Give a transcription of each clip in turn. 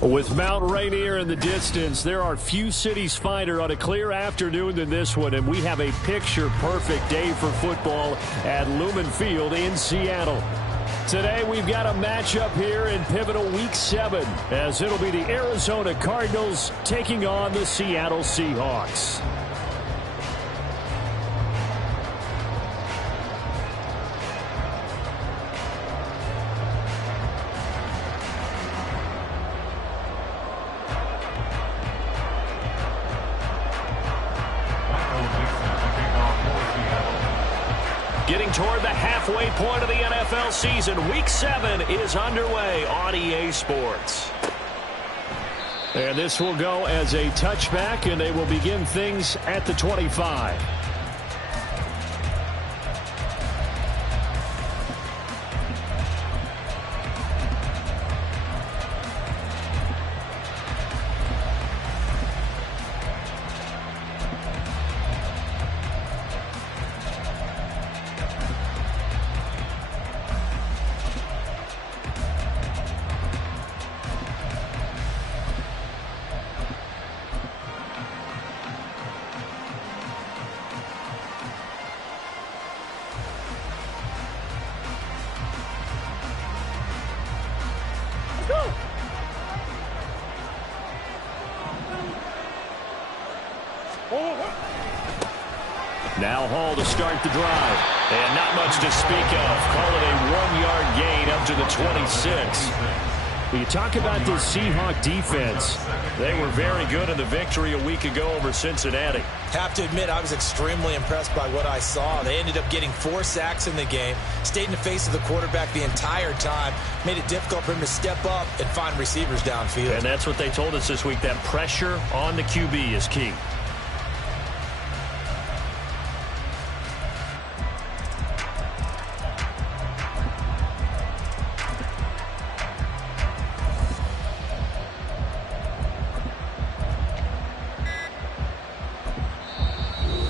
With Mount Rainier in the distance, there are few cities finer on a clear afternoon than this one, and we have a picture-perfect day for football at Lumen Field in Seattle. Today, we've got a matchup here in pivotal Week 7, as it'll be the Arizona Cardinals taking on the Seattle Seahawks. Getting toward the halfway point of the NFL season, Week 7 is underway on EA Sports. And this will go as a touchback, and they will begin things at the 25. Now Hall to start the drive. And not much to speak of. Call it a 1-yard gain up to the 26. You talk about this Seahawk defense. They were very good in the victory a week ago over Cincinnati. Have to admit, I was extremely impressed by what I saw. They ended up getting 4 sacks in the game, stayed in the face of the quarterback the entire time, made it difficult for him to step up and find receivers downfield. And that's what they told us this week. That pressure on the QB is key.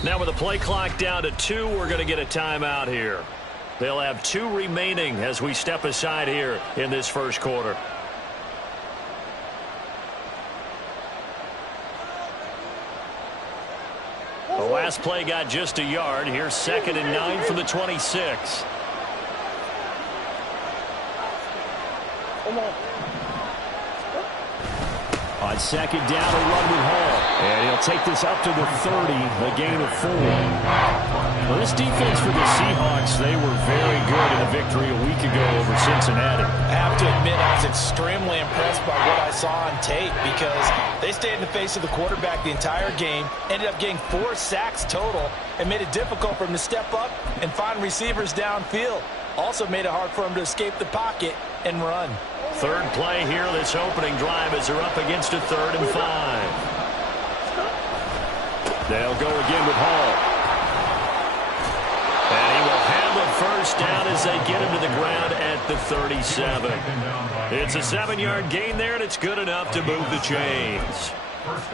Now with the play clock down to 2, we're going to get a timeout here. They'll have 2 remaining as we step aside here in this first quarter. The last play got just a yard. Here's 2nd and 9 from the 26. On 2nd down, a run with Hall. And he'll take this up to the 30, a gain of 4. Well, this defense for the Seahawks, they were very good in a victory a week ago over Cincinnati. I have to admit, I was extremely impressed by what I saw on tape because they stayed in the face of the quarterback the entire game, ended up getting 4 sacks total, and made it difficult for him to step up and find receivers downfield. Also made it hard for him to escape the pocket and run. Third play here, this opening drive as they're up against a 3rd and 5. They'll go again with Hall. And he will handle first down as they get him to the ground at the 37. It's a 7-yard gain there, and it's good enough to move the chains.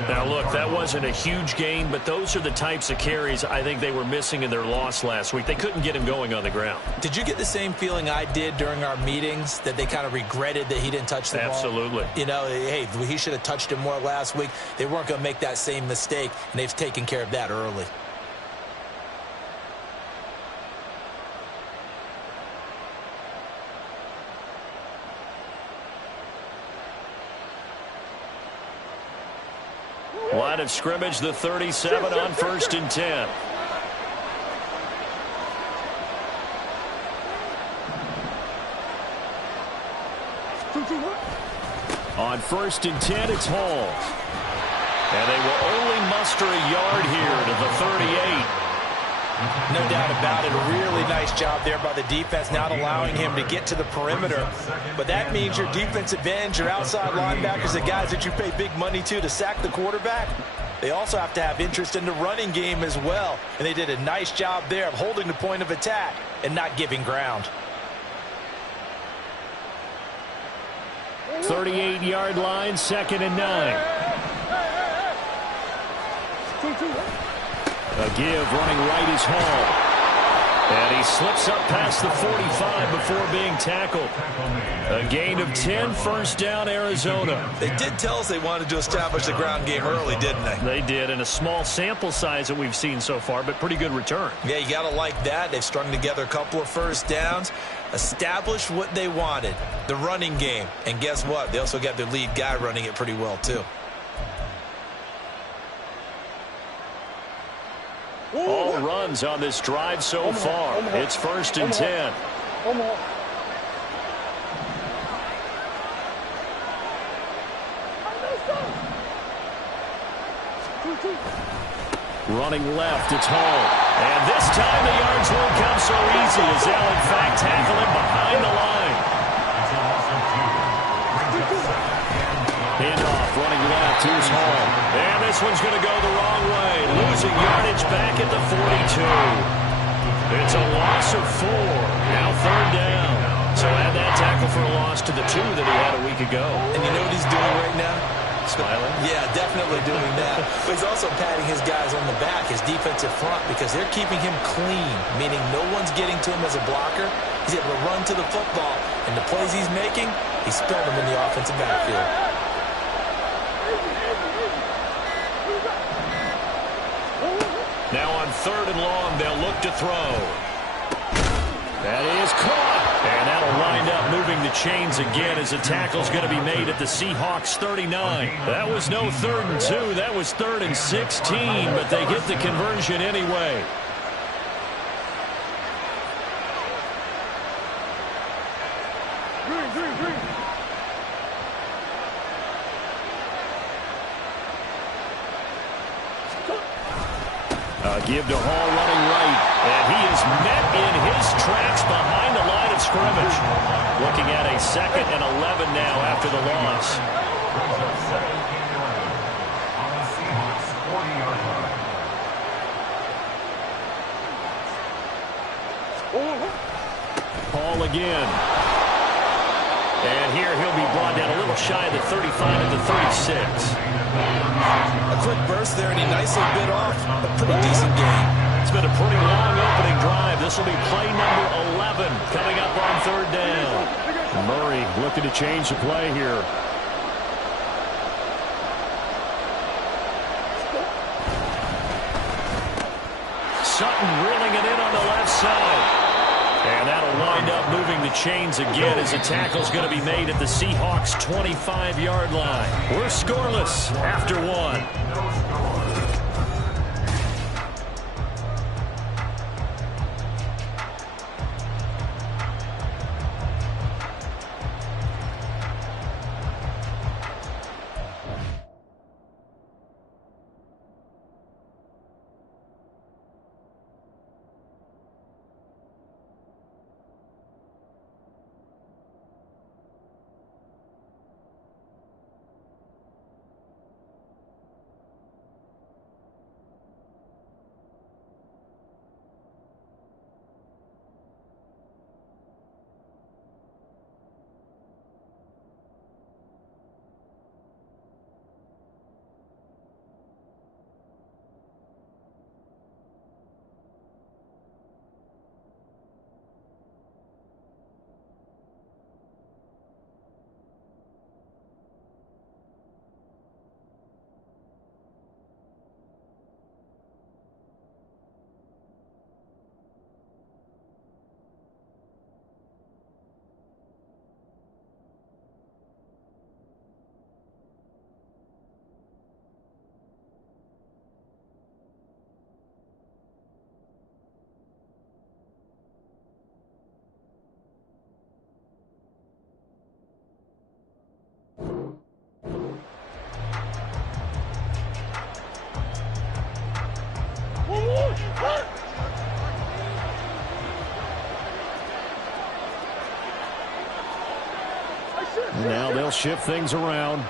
Now, look, that wasn't a huge gain, but those are the types of carries I think they were missing in their loss last week. They couldn't get him going on the ground. Did you get the same feeling I did during our meetings, that they kind of regretted that he didn't touch the ball? Absolutely. You know, hey, he should have touched him more last week. They weren't going to make that same mistake, and they've taken care of that early. Line of scrimmage, the 37 on 1st and 10. On 1st and 10, it's Hall. And they will only muster a yard here to the 38. No doubt about it. A really nice job there by the defense, not allowing him to get to the perimeter. But that means your defensive ends, your outside linebackers, the guys that you pay big money to sack the quarterback, they also have to have interest in the running game as well. And they did a nice job there of holding the point of attack and not giving ground. 38-yard line, 2nd and 9. A give, running right is Hall. And he slips up past the 45 before being tackled. A gain of 10, first down, Arizona. They did tell us they wanted to establish the ground game early, didn't they? They did, in a small sample size that we've seen so far, but pretty good return. Yeah, you got to like that. They've strung together a couple of first downs, established what they wanted, the running game. And guess what? They also got their lead guy running it pretty well, too. All runs on this drive so far. It's first and 10. Running left, it's Hall. And this time the yards won't come so easy as they'll in fact tackle him behind the line. Handoff, running left, here's Hall. And this one's going to go the wrong way. Losing yardage back at the 42. It's a loss of 4. Now third down. So add that tackle for a loss to the 2 that he had a week ago. And you know what he's doing right now? Smiling? Yeah, definitely doing that. But he's also patting his guys on the back, his defensive front, because they're keeping him clean, meaning no one's getting to him as a blocker. He's able to run to the football, and the plays he's making, he's spilling them in the offensive backfield. Now on third and long, they'll look to throw. That is caught. And that'll wind up moving the chains again as a tackle's going to be made at the Seahawks 39. That was no 3rd and 2. That was 3rd and 16, but they get the conversion anyway. Give to Hall running right, and he is met in his tracks behind the line of scrimmage. Looking at a 2nd and 11 now after the loss. Hall again. And here he'll be brought down a little shy of the 35 at the 36. A quick burst there, and he nicely bit off a pretty decent game. It's been a pretty long opening drive. This will be play number 11 coming up on third down. Murray looking to change the play here. Sutton reeling it in on the left side. And that'll wind up moving the chains again as a tackle's going to be made at the Seahawks 25-yard line. We're scoreless after 1. Now they'll shift things around.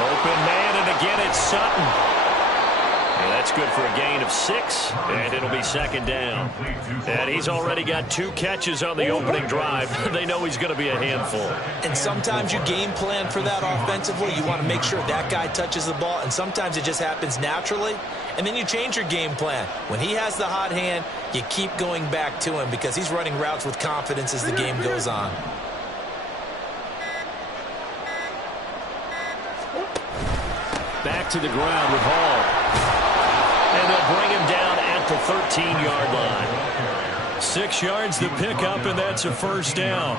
Open man, and again it's Sutton. And That's good for a gain of 6, and it'll be second down. And he's already got 2 catches on the opening drive. They know he's going to be a handful. And sometimes you game plan for that offensively. You want to make sure that guy touches the ball, and sometimes it just happens naturally. And then you change your game plan. When he has the hot hand, you keep going back to him because he's running routes with confidence as the game goes on. Back to the ground with Hall. And they'll bring him down at the 13-yard line. 6 yards to pick up, and that's a first down.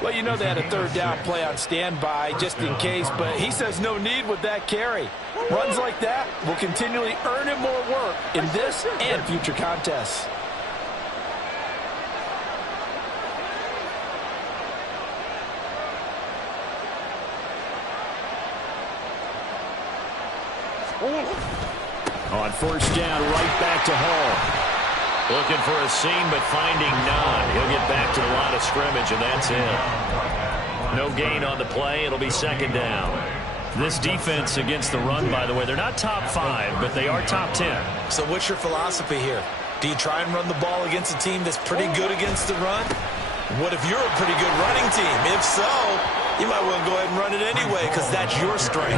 Well, you know they had a third down play on standby just in case, but he says no need with that carry. Runs like that will continually earn him more work in this and future contests. On first down, right back to Hall. Looking for a seam, but finding none. He'll get back to the line of scrimmage, and that's it. No gain on the play. It'll be second down. This defense against the run, by the way, they're not top 5, but they are top 10. So what's your philosophy here? Do you try and run the ball against a team that's pretty good against the run? What if you're a pretty good running team? If so, you might well go ahead and run it anyway because that's your strength.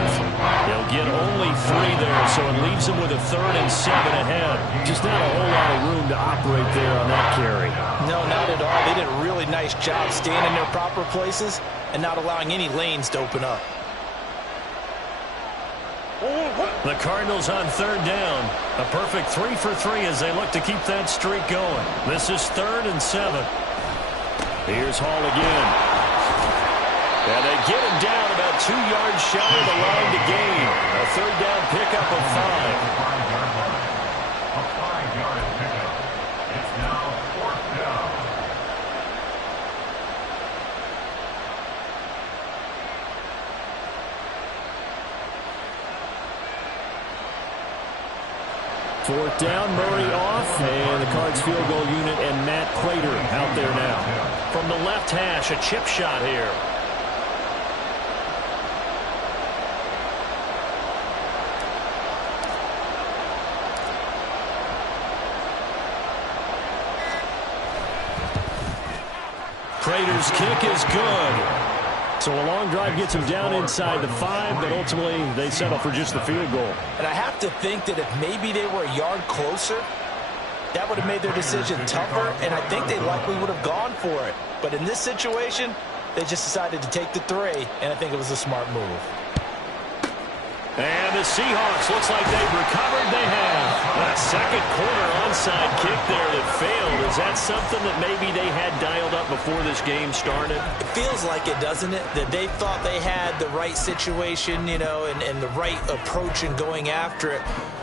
They'll get only 3 there, so it leaves them with a 3rd and 7 ahead. Just not a whole lot of room to operate there on that carry. No, not at all. They did a really nice job staying in their proper places and not allowing any lanes to open up. The Cardinals on 3rd down. A perfect 3 for 3 as they look to keep that streak going. This is 3rd and 7. Here's Hall again. And they get him down about 2 yards shy of the line to gain. A 3rd down pickup of 5. A 5-yard pickup. It's now 4th down. Fourth down, Murray off, and the Cards field goal unit and Matt Prater out there now. From the left hash, a chip shot here. Prater's kick is good. So a long drive gets him down inside the 5, but ultimately they settle for just the field goal. And I have to think that if maybe they were a yard closer, that would have made their decision tougher, and I think they likely would have gone for it. But in this situation, they just decided to take the 3, and I think it was a smart move. And the Seahawks, looks like they've recovered. They have. A second quarter onside kick there that failed. Is that something that maybe they had dialed up before this game started? It feels like it, doesn't it? That they thought they had the right situation, you know, and the right approach in going after it.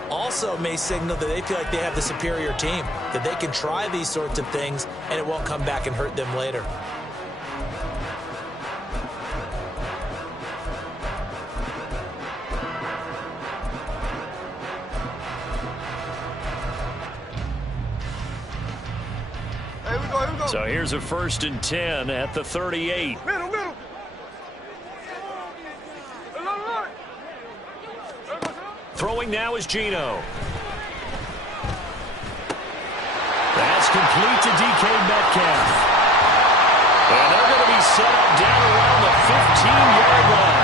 Also may signal that they feel like they have the superior team, that they can try these sorts of things and it won't come back and hurt them later. So here's a 1st and 10 at the 38. Middle. Throwing now is Geno. That's complete to DK Metcalf. And they're going to be set up down around the 15-yard line.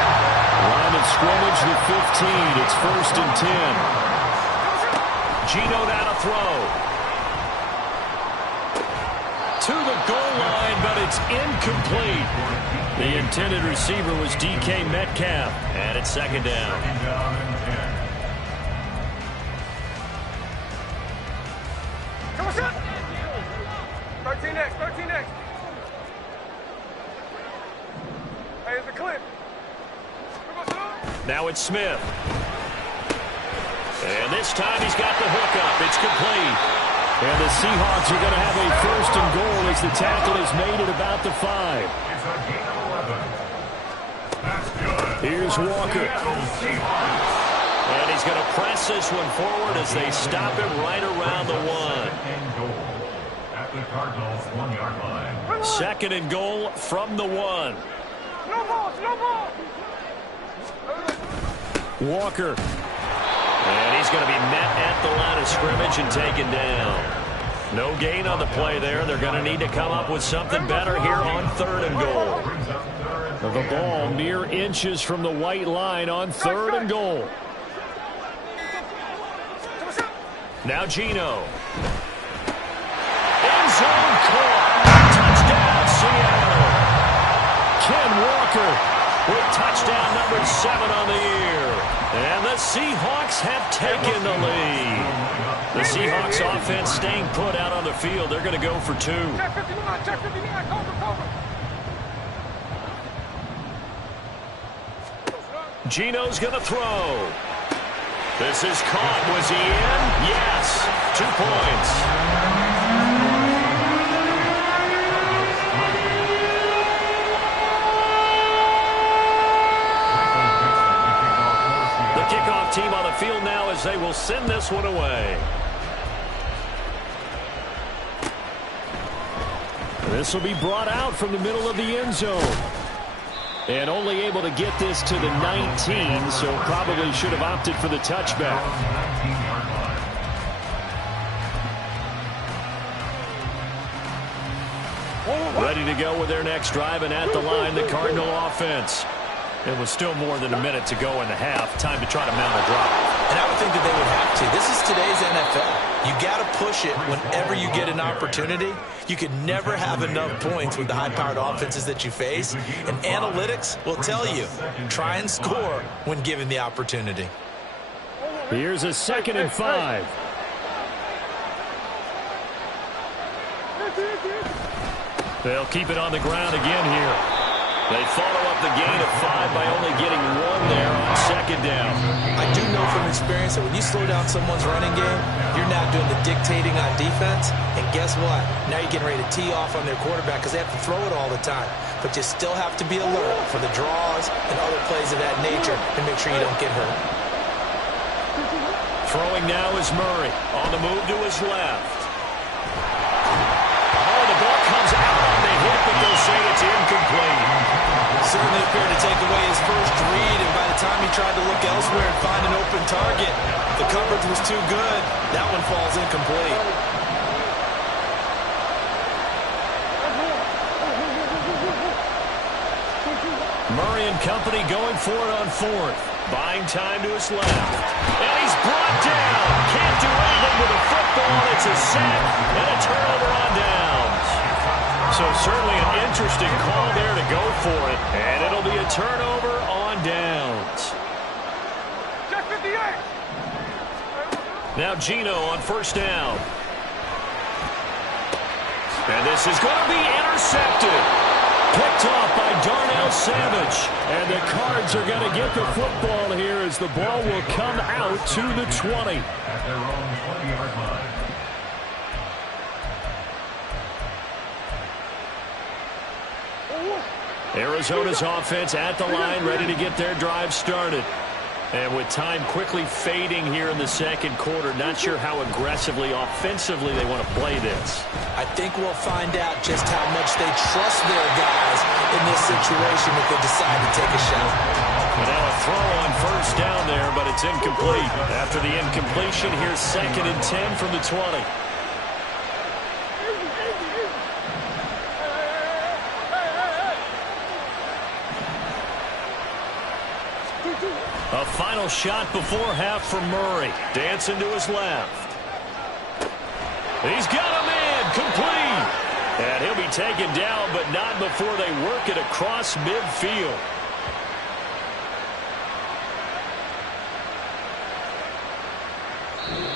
Line of scrimmage, the 15. It's 1st and 10. Geno now to throw. To the goal line, but it's incomplete. The intended receiver was DK Metcalf, and it's 2nd down. Come on, shot. 13X. Hey, it's a clip. Now it's Smith. And this time he's got the hookup. It's complete. And the Seahawks are going to have a 1st and goal as the tackle is made at about the 5. It's a gain of 11. That's good. Here's Walker. And he's going to press this one forward as they stop it right around the 1. And goal at the Cardinals 1-yard line. 2nd and goal from the 1. No ball. Walker. And he's going to be met at of scrimmage and taken down. No gain on the play there. They're going to need to come up with something better here on 3rd and goal. The ball mere inches from the white line on 3rd and goal. Now Geno. End zone caught. Touchdown, Seattle. Ken Walker with touchdown number 7 on the year. And the Seahawks have taken the lead. The Seahawks offense staying put out on the field. They're going to go for 2. Check 59, check 59, cover. Geno's going to throw. This is caught. Was he in? Yes. 2 points. The kickoff team on the field now as they will send this one away. This will be brought out from the middle of the end zone. And only able to get this to the 19, so probably should have opted for the touchback. Ready to go with their next drive, and at the line, the Cardinal offense. It was still more than a minute to go in the half. Time to try to mount a drive. And I would think that they would have to. This is today's NFL. You got to push it whenever you get an opportunity. You can never have enough points with the high-powered offenses that you face. And analytics will tell you, try and score when given the opportunity. Here's a 2nd and 5. They'll keep it on the ground again here. They follow up the gain of 5 by only getting 1 there on 2nd down. I do know from experience that when you slow down someone's running game, you're now doing the dictating on defense. And guess what? Now you're getting ready to tee off on their quarterback because they have to throw it all the time. But you still have to be alert for the draws and other plays of that nature and make sure you don't get hurt. Throwing now is Murray. On the move to his left. Oh, the ball comes out on the hit, but they'll say it's incomplete. Certainly appeared to take away his first read, and by the time he tried to look elsewhere and find an open target, the coverage was too good. That one falls incomplete. Murray and company going for it on 4th. Buying time to his left. And he's brought down. Can't do anything with the football. It's a sack and a turnover on downs. So certainly an interesting call there to go for it. And it'll be a turnover on downs. Check 58. Now Geno on 1st down. And this is going to be intercepted. Picked off by Darnell Savage. And the Cards are going to get the football here as the ball will come out to the 20. At their own 20-yard line. Arizona's offense at the line, ready to get their drive started. And with time quickly fading here in the 2nd quarter, not sure how aggressively, offensively they want to play this. I think we'll find out just how much they trust their guys in this situation if they decide to take a shot. And now a throw on 1st down there, but it's incomplete. After the incompletion, here's 2nd and 10 from the 20. A final shot before half from Murray. Dancing to his left. He's got a man complete. And he'll be taken down, but not before they work it across midfield.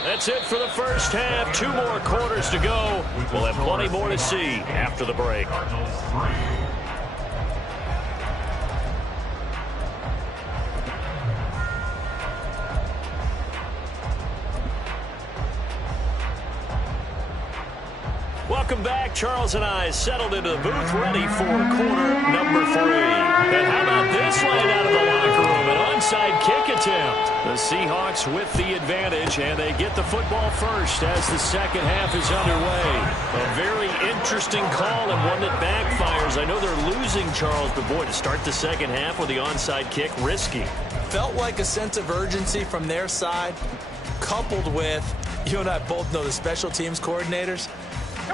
That's it for the first half. 2 more quarters to go. We'll have plenty more to see after the break. Welcome back. Charles and I settled into the booth ready for quarter number 3. And how about this line out of the locker room? An onside kick attempt. The Seahawks with the advantage, and they get the football first as the 2nd half is underway. A very interesting call and one that backfires. I know they're losing, Charles, but boy, to start the 2nd half with the onside kick, risky. Felt like a sense of urgency from their side. coupled with, you and I both know the special teams coordinators,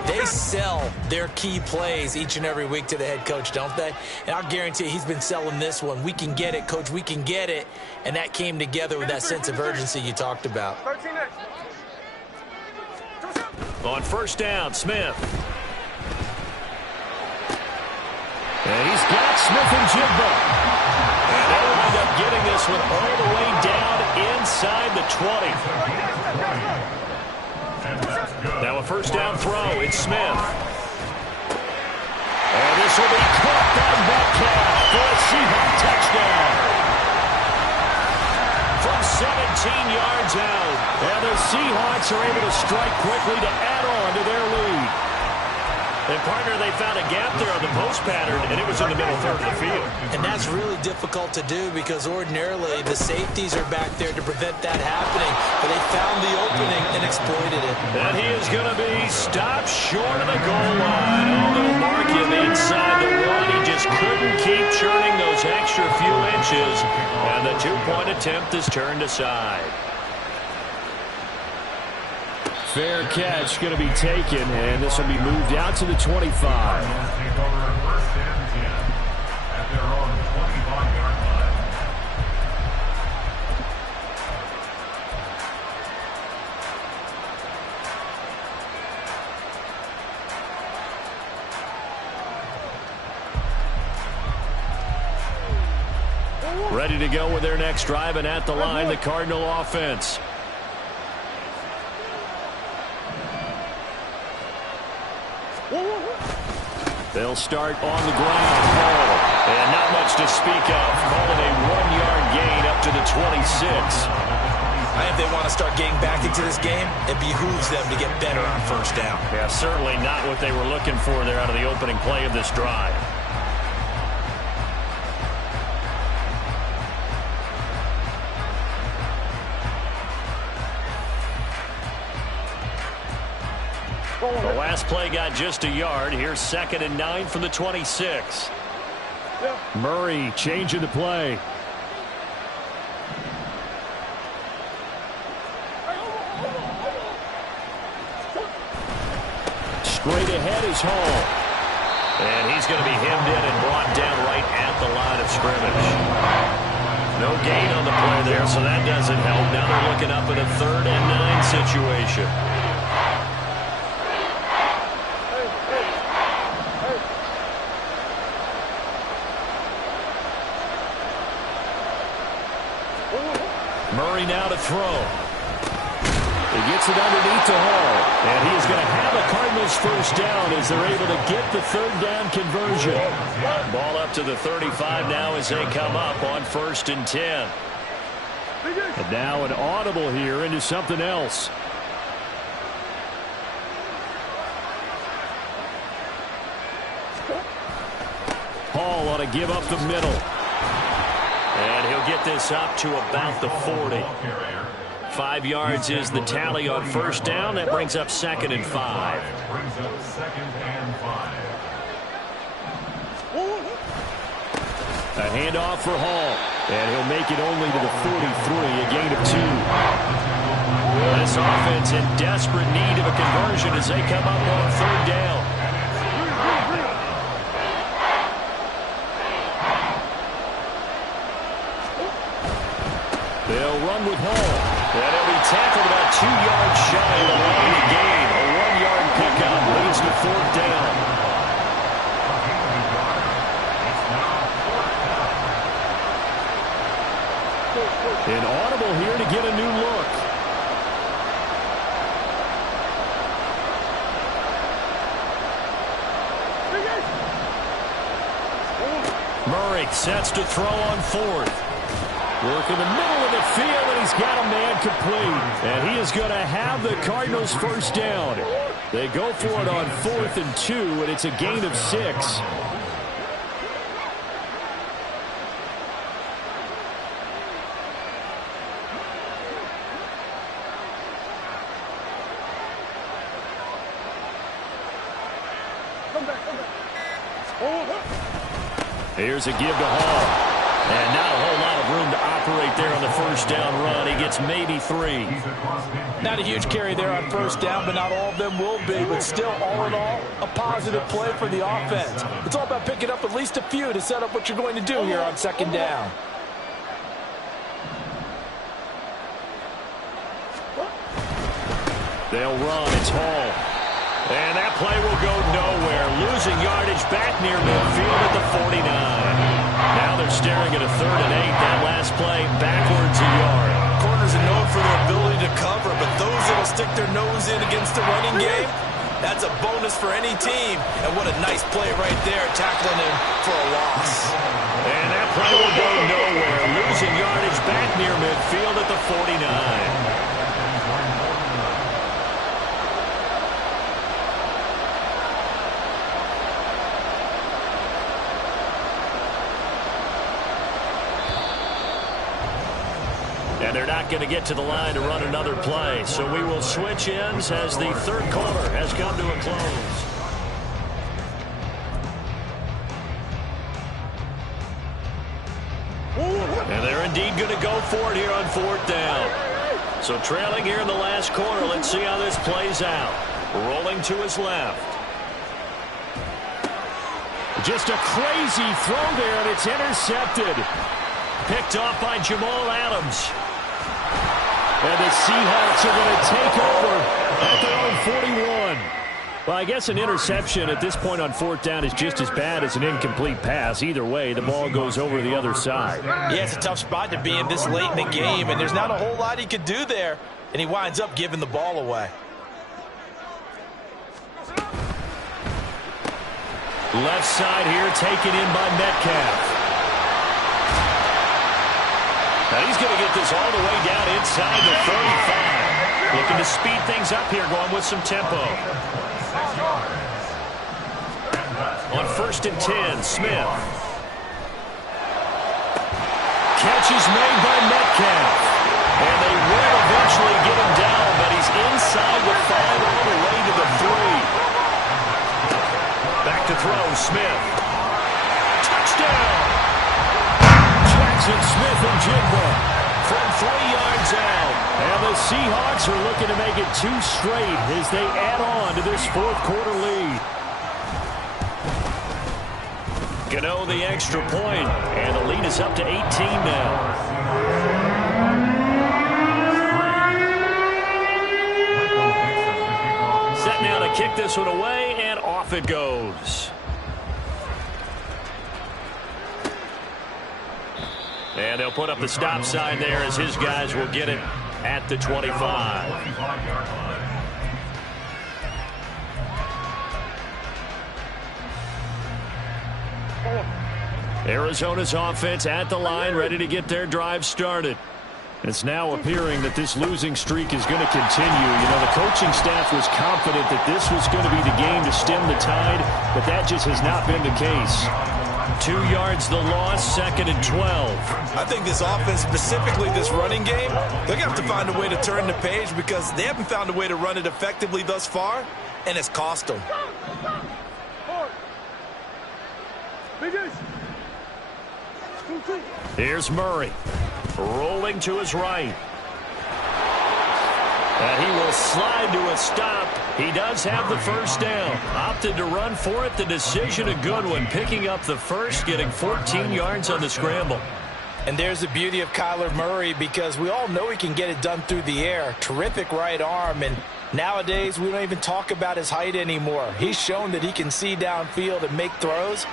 they sell their key plays each and every week to the head coach, don't they? And I'll guarantee you he's been selling this one. We can get it, coach. We can get it. And that came together with that sense of urgency you talked about. On first down, Smith. And he's got Smith-Njigba. And they wind up getting this one all the way down inside the 20. Now a first down throw. It's Smith. And this will be caught by Metcalf for a Seahawks touchdown. From 17 yards out. And the Seahawks are able to strike quickly to add on to their lead. And, partner, they found a gap there on the post pattern, and it was in the middle third of the field. And that's really difficult to do because ordinarily the safeties are back there to prevent that happening. But they found the opening and exploited it. And he is going to be stopped short of the goal line. Oh, they'll mark him inside the one. He just couldn't keep churning those extra few inches. And the two-point attempt is turned aside. Fair catch going to be taken, and this will be moved out to the 25. Take over first and 10 at their own 25-yard line. Ready to go with their next drive, and at the line, the Cardinal offense. They'll start on the ground. And not much to speak of. Call it a 1-yard gain up to the 26. I think they want to start getting back into this game. It behooves them to get better on first down. Yeah, certainly not what they were looking for there out of the opening play of this drive. The last play got just a yard. Here's 2nd and 9 from the 26. Murray changing the play. Straight ahead is Hall. And he's going to be hemmed in and brought down right at the line of scrimmage. No gain on the play there, so that doesn't help. Now they're looking up at a 3rd and 9 situation. Murray now to throw. He gets it underneath to Hall. And he is going to have a Cardinals first down as they're able to get the 3rd down conversion. Ball up to the 35 now as they come up on 1st and 10. And now an audible here into something else. Hall ought to give up the middle. And he'll get this up to about the 40. 5 yards is the tally on first down. That brings up 2nd and 5. Brings up 2nd and 5. A handoff for Hall. And he'll make it only to the 43, a gain of 2. This offense in desperate need of a conversion as they come up on 3rd down. They'll run with Hall. And he'll be tackled about 2 yards shy of the line of gain. A 1-yard pickup leads to 4th down. An audible here to get a new look. Murray sets to throw on 4th. Work in the middle of the field, and he's got a man complete. And he is going to have the Cardinals first down. They go for it on 4th and 2, and it's a gain of 6. Here's a give to Hall. And not a whole lot of of room to operate there on the first down run. He gets maybe 3. Not a huge carry there on first down, but not all of them will be. But still, all in all, a positive play for the offense. It's all about picking up at least a few to set up what you're going to do here on second down. They'll run. It's Hall. And that play will go nowhere. Losing yardage back near midfield at the 49. Now they're staring at a 3rd and 8. That last play backwards a yard. Corners are known for their ability to cover, but those that will stick their nose in against the running game, that's a bonus for any team. And what a nice play right there, tackling him for a loss. And that play will go nowhere. Losing yardage back near midfield at the 49. And they're not going to get to the line to run another play. So we will switch ends as the third quarter has come to a close. And they're indeed going to go for it here on 4th down. So trailing here in the last quarter. Let's see how this plays out. Rolling to his left. Just a crazy throw there, and it's intercepted. Picked off by Jamal Adams. And the Seahawks are going to take over at their own 41. Well, I guess an interception at this point on 4th down is just as bad as an incomplete pass. Either way, the ball goes over the other side. Yeah, it's a tough spot to be in this late in the game, and there's not a whole lot he could do there, and he winds up giving the ball away. Left side here taken in by Metcalf. Now he's going to get this all the way down inside the 35. Looking to speed things up here, going with some tempo. On 1st and 10, Smith. Catch is made by Metcalf. And they will eventually get him down, but he's inside the 5 all the way to the 3. Back to throw, Smith. Touchdown! Jackson Smith-Njigba from 3 yards out. And the Seahawks are looking to make it 2 straight as they add on to this 4th quarter lead. Gano the extra point, and the lead is up to 18 now. Set now to kick this one away, and off it goes. And they'll put up the stop sign there as his guys will get it at the 25. Arizona's offense at the line, ready to get their drive started. It's now appearing that this losing streak is going to continue. You know, the coaching staff was confident that this was going to be the game to stem the tide, but that just has not been the case. 2 yards the loss, 2nd and 12. I think this offense, specifically this running game, they're going to have to find a way to turn the page because they haven't found a way to run it effectively thus far, and it's cost them. Here's Murray, rolling to his right. And he will slide to a stop. He does have the first down. Opted to run for it. The decision a good one. Picking up the first, getting 14 yards on the scramble. And there's the beauty of Kyler Murray because we all know he can get it done through the air. Terrific right arm. And nowadays we don't even talk about his height anymore. He's shown that he can see downfield and make throws.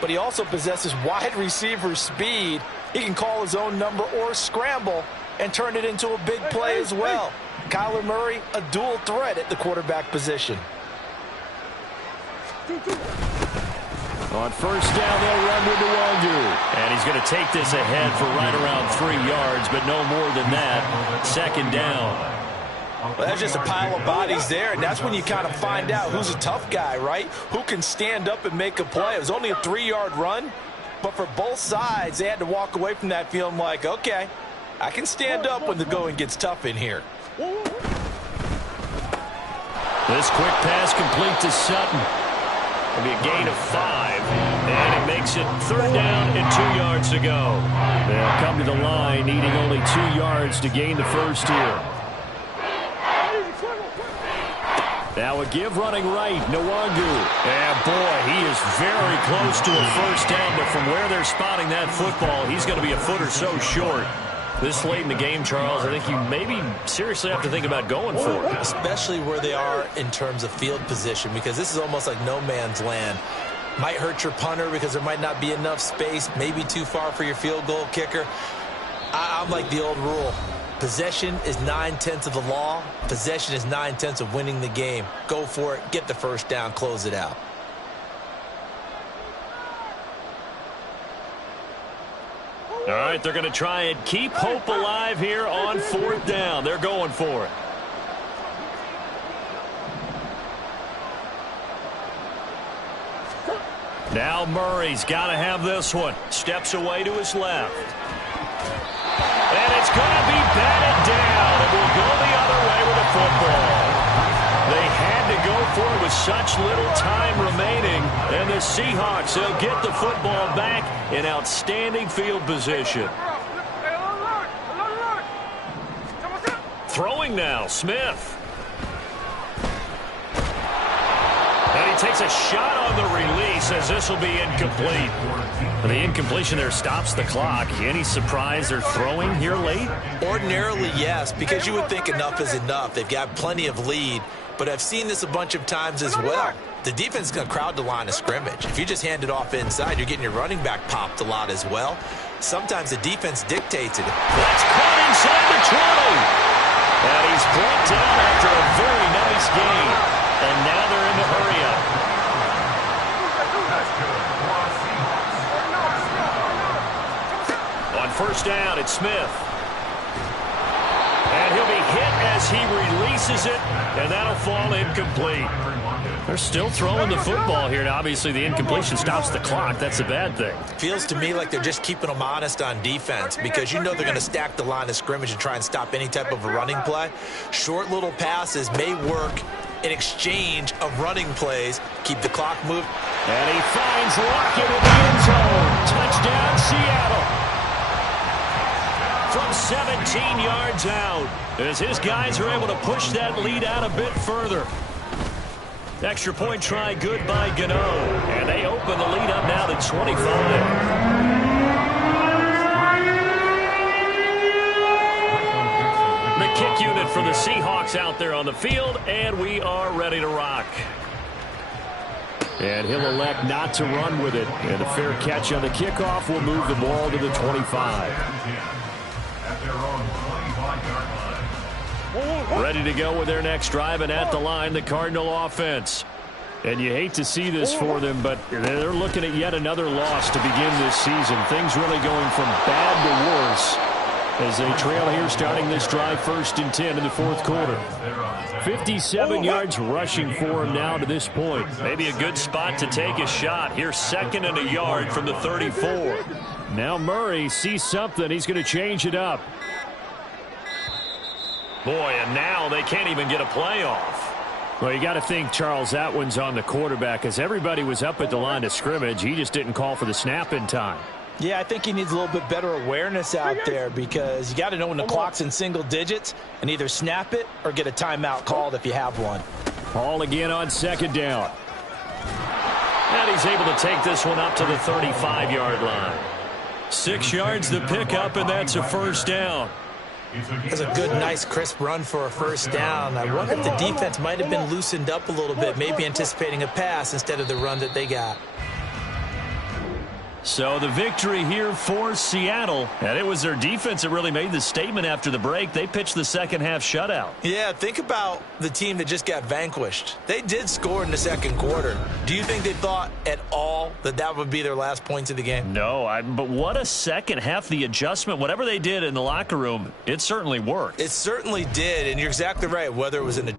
But he also possesses wide receiver speed. He can call his own number or scramble and turn it into a big play as well. Kyler Murray, a dual threat at the quarterback position. On first down, they'll run with Nwangu. And he's going to take this ahead for right around 3 yards, but no more than that. 2nd down. Well, that's just a pile of bodies there, and that's when you kind of find out who's a tough guy, right? Who can stand up and make a play. It was only a 3-yard run, but for both sides, they had to walk away from that feeling like, okay, I can stand up when the going gets tough in here. This quick pass complete to Sutton. It'll be a gain of 5, and it makes it 3rd down and 2 yards to go. They'll come to the line needing only 2 yards to gain the first here. Now a give running right, Nwangu. And boy, he is very close to a first down, but from where they're spotting that football, he's going to be a foot or so short. This late in the game, Charles, I think you maybe seriously have to think about going for it. Especially where they are in terms of field position, because this is almost like no man's land. Might hurt your punter because there might not be enough space, maybe too far for your field goal kicker. I'm like the old rule. Possession is 9/10 of the law. Possession is 9/10 of winning the game. Go for it. Get the first down. Close it out. All right, they're going to try and keep hope alive here on 4th down. They're going for it. Now Murray's got to have this one. Steps away to his left. And it's going to be batted down. It will go the other way with the football. They had to go for it with such little time remaining. And the Seahawks, they'll get the football back in outstanding field position. Throwing now, Smith. And he takes a shot on the release as this will be incomplete. The incompletion there stops the clock. Any surprise they're throwing here late? Ordinarily, yes, because you would think enough is enough. They've got plenty of lead, but I've seen this a bunch of times as well. The defense is going to crowd the line of scrimmage. If you just hand it off inside, you're getting your running back popped a lot as well. Sometimes the defense dictates it. That's caught inside the 20. And he's brought down after a very nice gain. And now they're in the hurry-up. On 1st down, it's Smith. And he'll be hit as he releases it, and that'll fall incomplete. They're still throwing the football here, and obviously the incompletion stops the clock. That's a bad thing. Feels to me like they're just keeping them honest on defense, because you know they're going to stack the line of scrimmage and try and stop any type of a running play. Short little passes may work in exchange of running plays. Keep the clock moving. And he finds Lockett in the end zone. Touchdown, Seattle. From 17 yards out, as his guys are able to push that lead out a bit further. Extra point try good by Gano. And they open the lead up now to 25. The kick unit for the Seahawks out there on the field, and we are ready to rock. And he'll elect not to run with it. And a fair catch on the kickoff will move the ball to the 25. Ready to go with their next drive, and at the line, the Cardinal offense. And you hate to see this for them, but they're looking at yet another loss to begin this season. Things really going from bad to worse as they trail here starting this drive 1st and 10 in the 4th quarter. 57 yards rushing for him now to this point. Maybe a good spot to take a shot. Here's 2nd and a yard from the 34. Now Murray sees something. He's going to change it up. Boy, and now they can't even get a play off. Well, you got to think, Charles, that one's on the quarterback, as everybody was up at the line of scrimmage. He just didn't call for the snap in time. Yeah, I think he needs a little bit better awareness out there, because you got to know when the clock's in single digits and either snap it or get a timeout called if you have one. Hall again on 2nd down. And he's able to take this one up to the 35-yard line. 6 yards the pickup, and that's a 1st down. That's a good, nice, crisp run for a 1st down. I wonder if the defense might have been loosened up a little bit, maybe anticipating a pass instead of the run that they got. So the victory here for Seattle, and it was their defense that really made the statement after the break. They pitched the second-half shutout. Yeah, think about the team that just got vanquished. They did score in the 2nd quarter. Do you think they thought at all that that would be their last points of the game? No, but what a second half. The adjustment, whatever they did in the locker room, it certainly worked. It certainly did, and you're exactly right, whether it was in the